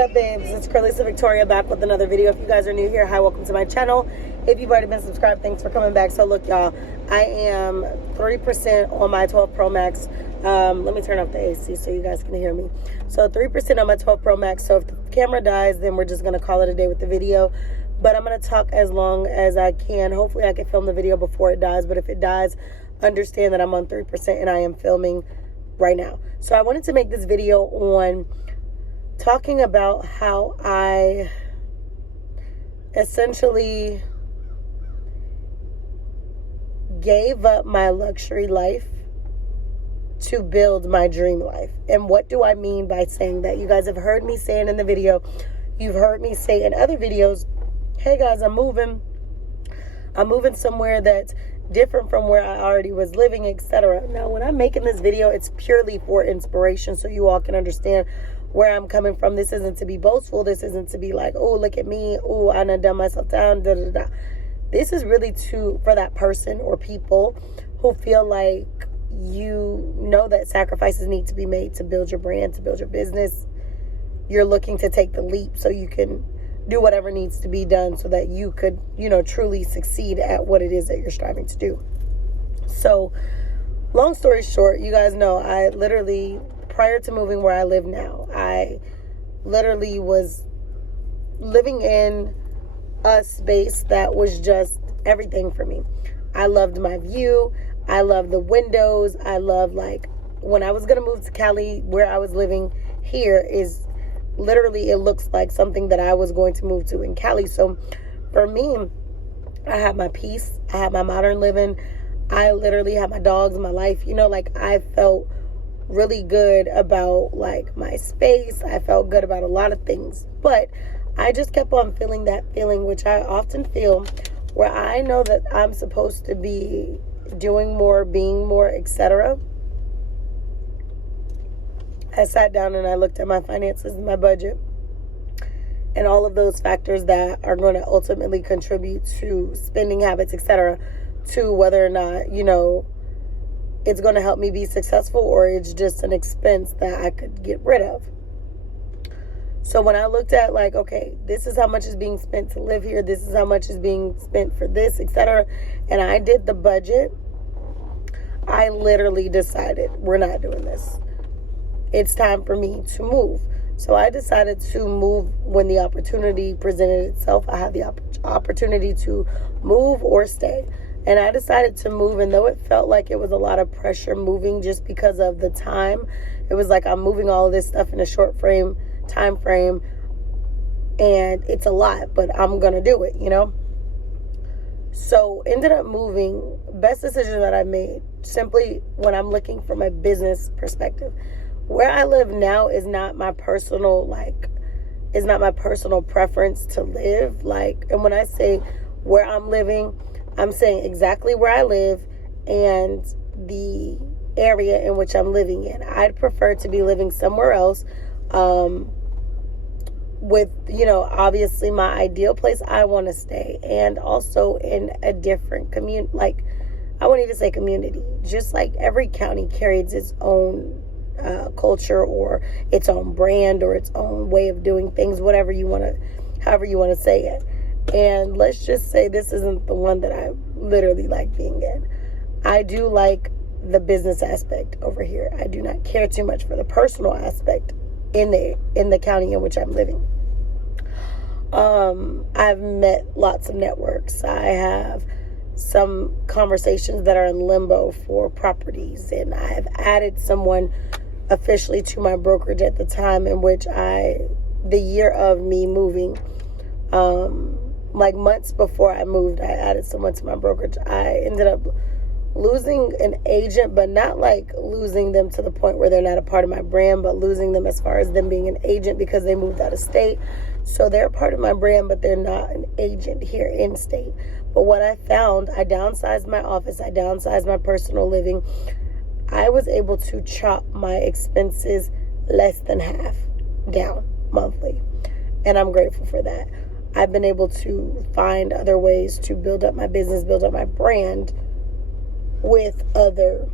up, babes? It's Carlisa Victoria back with another video. If you guys are new here, hi, welcome to my channel. If you've already been subscribed, thanks for coming back. So look, y'all, I am 3% on my 12 Pro Max. Let me turn off the AC so you guys can hear me. So 3% on my 12 Pro Max. So if the camera dies, then we're just going to call it a day with the video. But I'm going to talk as long as I can. Hopefully I can film the video before it dies. But if it dies, understand that I'm on 3% and I am filming right now. So I wanted to make this video on talking about how I essentially gave up my luxury life to build my dream life. And what do I mean by saying that? You guys have heard me saying in the video, you've heard me say in other videos, hey guys, I'm moving somewhere that's different from where I already was living, etc. Now, when I'm making this video, it's purely for inspiration so you all can understand where I'm coming from. This isn't to be boastful. This isn't to be like, oh, look at me. Oh, I done myself down. Da, da, da. This is really for that person or people who feel like you know that sacrifices need to be made to build your brand, to build your business. You're looking to take the leap so you can do whatever needs to be done so that you could, truly succeed at what it is that you're striving to do. So, long story short, you guys know I literally, prior to moving where I live now, I literally was living in a space that was just everything for me. I loved my view. I loved the windows. I loved, when I was going to move to Cali, where I was living here is literally, it looks like something that I was going to move to in Cali. So for me, I had my peace. I had my modern living. I literally had my dogs, my life. I felt really good about my space. I felt good about a lot of things, but I just kept on feeling that feeling, which I often feel, where I know that I'm supposed to be doing more, being more, etc. I sat down and I looked at my finances and my budget and all of those factors that are going to ultimately contribute to spending habits, etc., to whether or not, it's going to help me be successful or it's just an expense that I could get rid of. So when I looked at okay, this is how much is being spent to live here, this is how much is being spent for this, etc., and I did the budget, I literally decided we're not doing this. It's time for me to move. So I decided to move when the opportunity presented itself. I had the opportunity to move or stay. And I decided to move, and though it felt like it was a lot of pressure moving just because of the time, it was like I'm moving all of this stuff in a short time frame, and it's a lot, but I'm going to do it, So ended up moving, best decision that I made, simply when I'm looking from a business perspective. Where I live now is not my personal, preference to live. And when I say where I'm living, I'm saying exactly where I live and the area in which I'm living in. I'd prefer to be living somewhere else, with, obviously my ideal place I want to stay, and also in a different community. I wouldn't even say community, just every county carries its own culture or its own brand or its own way of doing things, however you want to say it. And let's just say this isn't the one that I literally like being in. I do like the business aspect over here. I do not care too much for the personal aspect in the county in which I'm living. I've met lots of networks. I have some conversations that are in limbo for properties, and I have added someone officially to my brokerage at the time in which the year of me moving, months before I moved, I added someone to my brokerage. I ended up losing an agent, but not losing them to the point where they're not a part of my brand, but losing them as far as them being an agent because they moved out of state. So they're a part of my brand, but they're not an agent here in state. But what I found, I downsized my office, I downsized my personal living. I was able to chop my expenses less than half down monthly. And I'm grateful for that. I've been able to find other ways to build up my business, build up my brand with other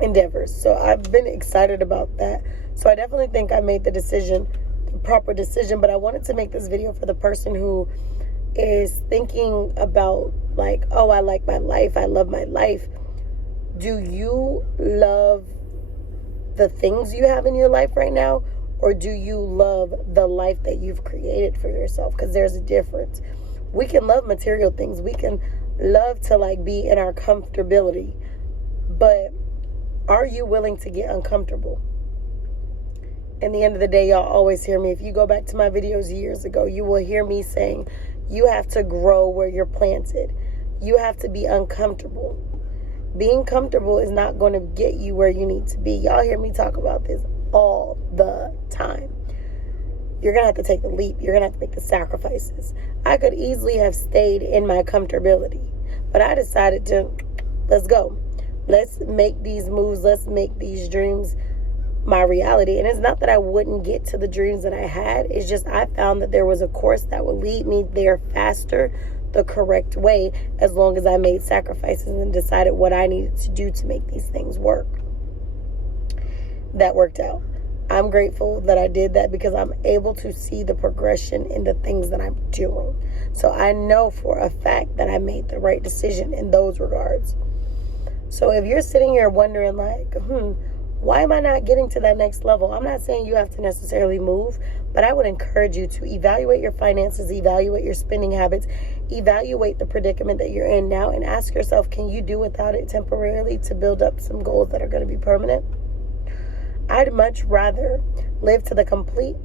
endeavors. So I've been excited about that. So I definitely think I made the decision the proper decision. But I wanted to make this video for the person who is thinking about, like, oh, I like my life, I love my life. Do you love the things you have in your life right now, or do you love the life that you've created for yourself? Because there's a difference. We can love material things. We can love to, like, be in our comfortability. But are you willing to get uncomfortable? In the end of the day, y'all always hear me. If you go back to my videos years ago, you will hear me saying, you have to grow where you're planted. You have to be uncomfortable. Being comfortable is not going to get you where you need to be. Y'all hear me talk about this all the time. You're going to have to take the leap. You're going to have to make the sacrifices. I could easily have stayed in my comfortability, but I decided to, let's go. Let's make these moves. Let's make these dreams my reality. And it's not that I wouldn't get to the dreams that I had. It's just I found that there was a course that would lead me there faster, the correct way, as long as I made sacrifices and decided what I needed to do to make these things work. That worked out. I'm grateful that I did that because I'm able to see the progression in the things that I'm doing. So I know for a fact that I made the right decision in those regards. So if you're sitting here wondering, like, why am I not getting to that next level? I'm not saying you have to necessarily move, but I would encourage you to evaluate your finances, evaluate your spending habits, evaluate the predicament that you're in now, and ask yourself, can you do without it temporarily to build up some goals that are going to be permanent? I'd much rather move to the complete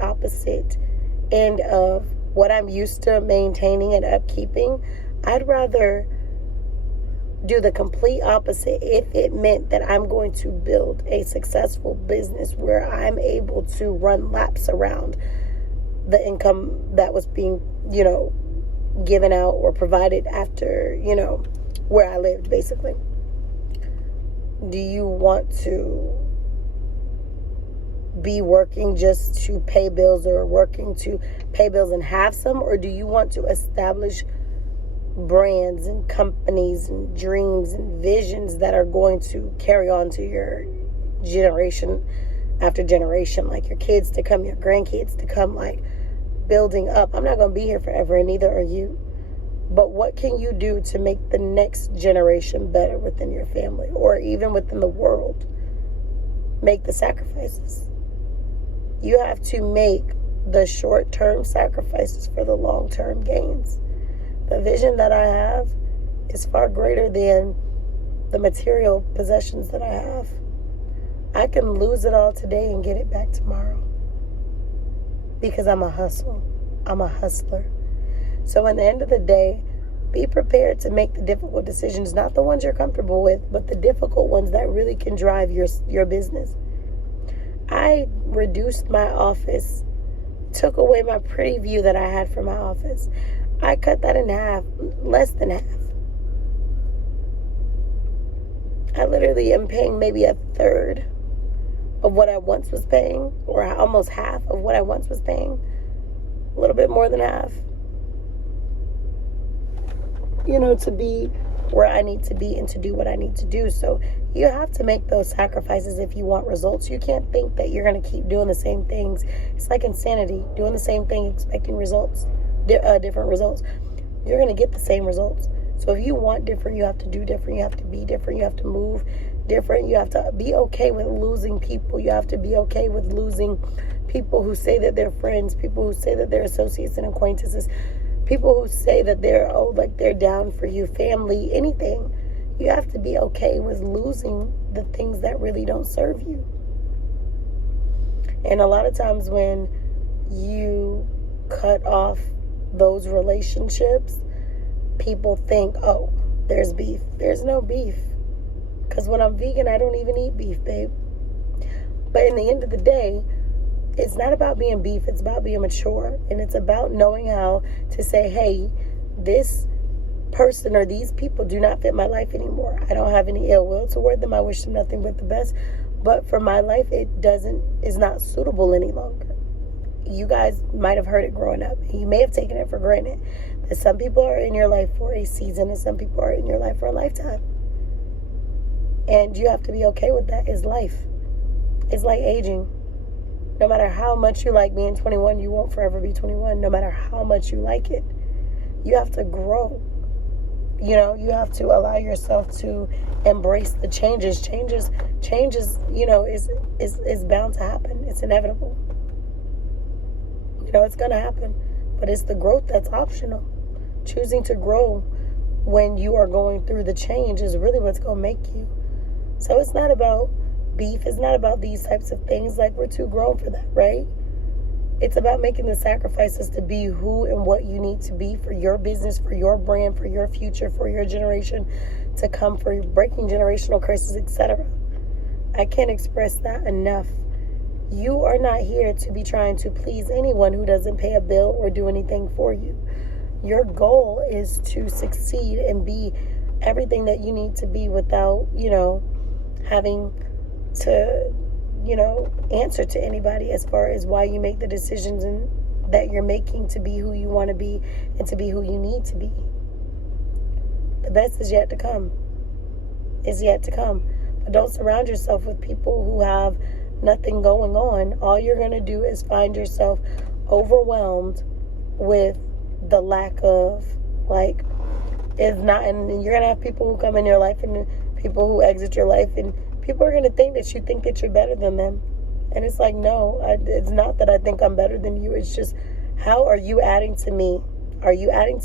opposite end of what I'm used to maintaining and upkeeping. I'd rather do the complete opposite if it meant that I'm going to build a successful business where I'm able to run laps around the income that was being, given out or provided after, where I lived, basically. Do you want to be working just to pay bills, or working to pay bills and have some? Or do you want to establish brands and companies and dreams and visions that are going to carry on to your generation after generation, like your kids to come, your grandkids to come, like building up? I'm not going to be here forever, and neither are you. But what can you do to make the next generation better within your family or even within the world? Make the sacrifices. You have to make the short-term sacrifices for the long-term gains. The vision that I have is far greater than the material possessions that I have. I can lose it all today and get it back tomorrow because I'm a hustler. So in the end of the day, be prepared to make the difficult decisions, not the ones you're comfortable with, but the difficult ones that really can drive your business. I reduced my office, took away my pretty view that I had from my office. I cut that in half, less than half. I literally am paying maybe a third of what I once was paying, or almost half of what I once was paying. A little bit more than half. To be where I need to be and to do what I need to do. So you have to make those sacrifices if you want results. You can't think that you're going to keep doing the same things. It's like insanity, doing the same thing, expecting results, different results. You're going to get the same results. So if you want different, you have to do different. You have to be different. You have to move different. You have to be okay with losing people. You have to be okay with losing people who say that they're friends, people who say that they're associates and acquaintances, people who say that they're down for you, family, anything. You have to be okay with losing the things that really don't serve you. And a lot of times when you cut off those relationships, people think, oh, there's beef. There's no beef. Because when I'm vegan, I don't even eat beef, babe. But in the end of the day, it's not about being beef. It's about being mature. And it's about knowing how to say, hey, this person or these people do not fit my life anymore. I don't have any ill will toward them. I wish them nothing but the best. But for my life, is not suitable any longer. You guys might have heard it growing up. You may have taken it for granted that some people are in your life for a season and some people are in your life for a lifetime. And you have to be okay with that. It's life. It's like aging. No matter how much you like being 21, you won't forever be 21, no matter how much you like it. You have to grow. You know, you have to allow yourself to embrace the changes. Changes, you know, is bound to happen. It's inevitable. You know, it's going to happen. But it's the growth that's optional. Choosing to grow when you are going through the change is really what's going to make you. So it's not about beef. It's not about these types of things. Like, we're too grown for that, right? It's about making the sacrifices to be who and what you need to be for your business, for your brand, for your future, for your generation to come, for breaking generational curses, etc. I can't express that enough. You are not here to be trying to please anyone who doesn't pay a bill or do anything for you. Your goal is to succeed and be everything that you need to be without, you know, having to, you know, answer to anybody as far as why you make the decisions and that you're making to be who you want to be and to be who you need to be. The best is yet to come. Is yet to come. But don't surround yourself with people who have nothing going on. All you're going to do is find yourself overwhelmed with the lack of, like, it's not, and you're going to have people who come in your life and people who exit your life, and people are going to think that you think that you're better than them. And it's like, no, it's not that I think I'm better than you. It's just, how are you adding to me? Are you adding to